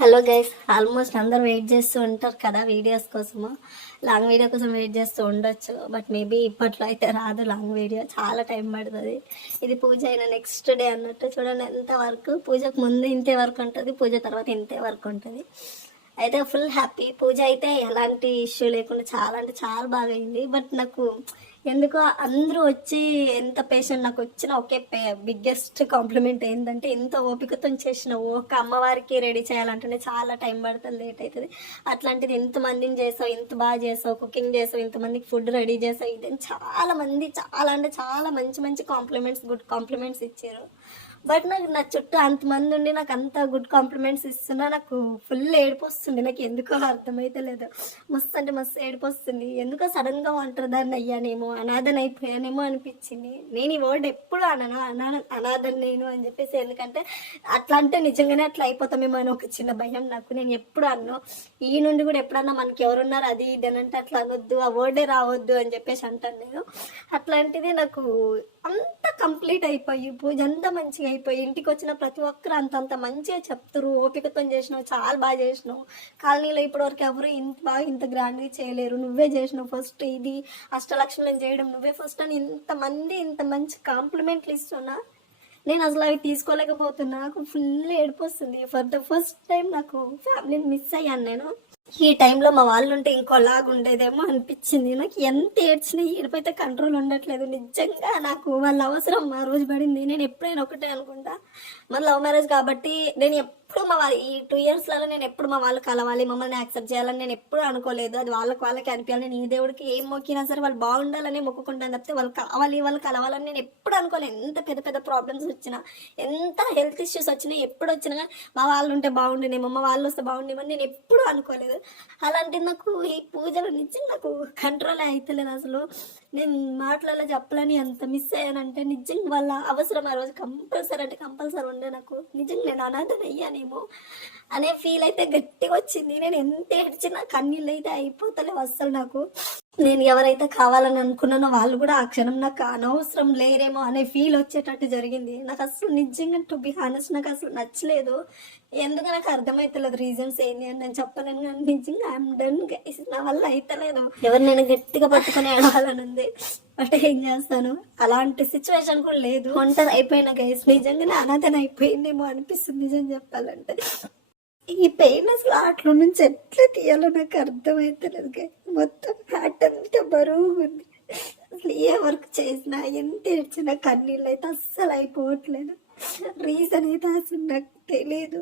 Hello guys, almost అందరు wait చేస్తూ ఉంటారు కదా వీడియోస్ కోసము. లాంగ్ వీడియో కోసం వెయిట్ చేస్తూ ఉండొచ్చు, బట్ మేబీ ఇప్పట్లో అయితే రాదు. లాంగ్ వీడియో చాలా టైం పడుతుంది. ఇది పూజ అయిన నెక్స్ట్ డే అన్నట్టు. చూడండి ఎంత వర్క్, పూజకు ముందు ఇంతే వర్క్ ఉంటుంది, పూజ తర్వాత ఇంతే వర్క్ ఉంటుంది. అయితే ఫుల్ హ్యాపీ. పూజ అయితే ఎలాంటి ఇష్యూ లేకుండా చాలా అంటే చాలా బాగా అయింది. బట్ నాకు ఎందుకో అందరూ వచ్చి ఎంత పేషెంట్, నాకు వచ్చిన ఒకే బిగ్గెస్ట్ కాంప్లిమెంట్ ఏంటంటే ఇంత ఓపికతో చేసిన ఒక అమ్మవారికి రెడీ చేయాలంటేనే చాలా టైం పడుతుంది, లేట్ అవుతుంది. అట్లాంటిది ఎంతమందిని చేసావు, ఇంత బాగా చేసావు, కుకింగ్ చేసావు, ఇంతమందికి ఫుడ్ రెడీ చేసావు, ఇది చాలా మంది చాలా అంటే చాలా మంచి మంచి కాంప్లిమెంట్స్, గుడ్ కాంప్లిమెంట్స్ ఇచ్చారు. బట్ నాకు నా చుట్టూ అంతమంది ఉండి నాకు అంత గుడ్ కాంప్లిమెంట్స్ ఇస్తున్నా నాకు ఫుల్ ఏడుపు వస్తుంది. నాకు ఎందుకో అర్థమైతే లేదు. మస్తు అంటే మస్తు ఏడుపు వస్తుంది. ఎందుకో సడన్గా ఒంటరిదాన్ని అయ్యానేమో, అనాథని అయిపోయానేమో అనిపించింది. నేను ఈ వర్డ్ ఎప్పుడు అనాథని నేను అని చెప్పేసి, ఎందుకంటే అట్లా అంటే నిజంగానే అట్లా అయిపోతామేమో అని ఒక చిన్న భయం నాకు. నేను ఎప్పుడు అన్నా ఈ నుండి కూడా ఎప్పుడన్నా మనకి ఎవరున్నారు అది ఇది అని అంటే అట్లా అనొద్దు, ఆ వర్డే రావద్దు అని చెప్పేసి అంటాను నేను. అట్లాంటిది నాకు అంత కంప్లీట్ అయిపోయి పూజ అంతా మంచిగా అయిపోయి ఇంటికి వచ్చిన ప్రతి ఒక్కరు అంతంత మంచిగా చెప్తారు. ఓపికతో చేసినావు, చాలా బాగా చేసినావు, కాలనీలో ఇప్పటివరకు ఎవరు ఇంత బాగా ఇంత గ్రాండ్గా చేయలేరు, నువ్వే చేసినావు ఫస్ట్, ఇది అష్టలక్ష్మిలను చేయడం నువ్వే ఫస్ట్ అని ఇంతమంది ఇంత మంచి కాంప్లిమెంట్లు ఇస్తున్నా. నేను అసలు అవి తీసుకోలేకపోతున్నా. నాకు ఫుల్ ఏడుపు వస్తుంది. ఫర్ ద ఫస్ట్ టైం నాకు ఫ్యామిలీని మిస్ అయ్యాను నేను. ఈ టైంలో మా వాళ్ళు ఉంటే ఇంకోలాగా ఉండేదేమో అనిపించింది. నాకు ఎంత ఏడ్చినా ఏడిపోతే కంట్రోల్ ఉండట్లేదు. నిజంగా నాకు వాళ్ళ అవసరం ఆ రోజు పడింది. నేను ఎప్పుడైనా ఒకటే అనుకుంటా, మన లవ్ మ్యారేజ్ కాబట్టి నేను ఎప్పుడు మా వాళ్ళు ఈ 2 yearsలలో నేను ఎప్పుడు మా వాళ్ళు కలవాలి, మమ్మల్ని యాక్సెప్ట్ చేయాలని నేను ఎప్పుడు అనుకోలేదు. అది వాళ్ళకి అనిపించాలి. నేను ఈ దేవుడికి ఏం మొక్కినా సరే వాళ్ళు బాగుండాలని మొక్కుకుంటాను తప్పితే వాళ్ళు కావాలి వాళ్ళు కలవాలని నేను ఎప్పుడు అనుకోలేదు. ఎంత పెద్ద పెద్ద ప్రాబ్లమ్స్ వచ్చినా, ఎంత హెల్త్ ఇష్యూస్ వచ్చినా, ఎప్పుడు వచ్చినా కానీ మా వాళ్ళు ఉంటే బాగుండేనేమో, మా వాళ్ళు వస్తే బాగుండేమో నేను ఎప్పుడు అనుకోలేదు. అలాంటి నాకు ఈ పూజలు నిజంగా నాకు కంట్రోల్ అవుతలేదు అసలు. నేను మాటలలో చెప్పాలని ఎంత మిస్ అయ్యానంటే నిజంగా వాళ్ళ అవసరం ఆ రోజు కంపల్సరీ అంటే కంపల్సరీ ఉండే. నాకు నిజంగా నేను అనాథని అయ్యానేమో అనే ఫీల్ అయితే గట్టిగా వచ్చింది. నేను ఎంత ఏడ్చినా కన్నీళ్ళు అయితే అయిపోతలేవు అస్సలు నాకు. నేను ఎవరైతే కావాలని అనుకున్నానో వాళ్ళు కూడా ఆ క్షణం నాకు అనవసరం లేరేమో అనే ఫీల్ వచ్చేటట్టు జరిగింది. నాకు అసలు నిజంగా టు బి హానెస్ట్ నాకు అసలు నచ్చలేదు. ఎందుకు నాకు అర్థమైతలేదు రీజన్స్ ఏంటి అని నేను చెప్పలేను. కానీ నిజంగా ఐఎమ్ డన్ గైస్, నా వల్ల అయితలేదు. ఎవరు నేను గట్టిగా పట్టుకుని ఏడవాలని ఉంది, బట్ ఏం చేస్తాను, అలాంటి సిచ్యువేషన్ కూడా లేదు. ఒంటరి అయిపోయిన గైస్, నిజంగానే అనాథన అయిపోయిందేమో అనిపిస్తుంది నిజం చెప్పాలంటే. ఈ పెయిన్ అసలు అట్ల నుంచి ఎట్లా తీయాలో నాకు అర్థమైతలేదు గైస్. మొత్తం హ్యాట్ అంతా బరువుగా ఉంది. అసలు ఏ వర్క్ చేసినా ఎంత ఏడ్చినా కన్నీళ్ళు అయితే అస్సలు అయిపోవట్లేదు. రీజన్ అయితే అసలు నాకు తెలియదు.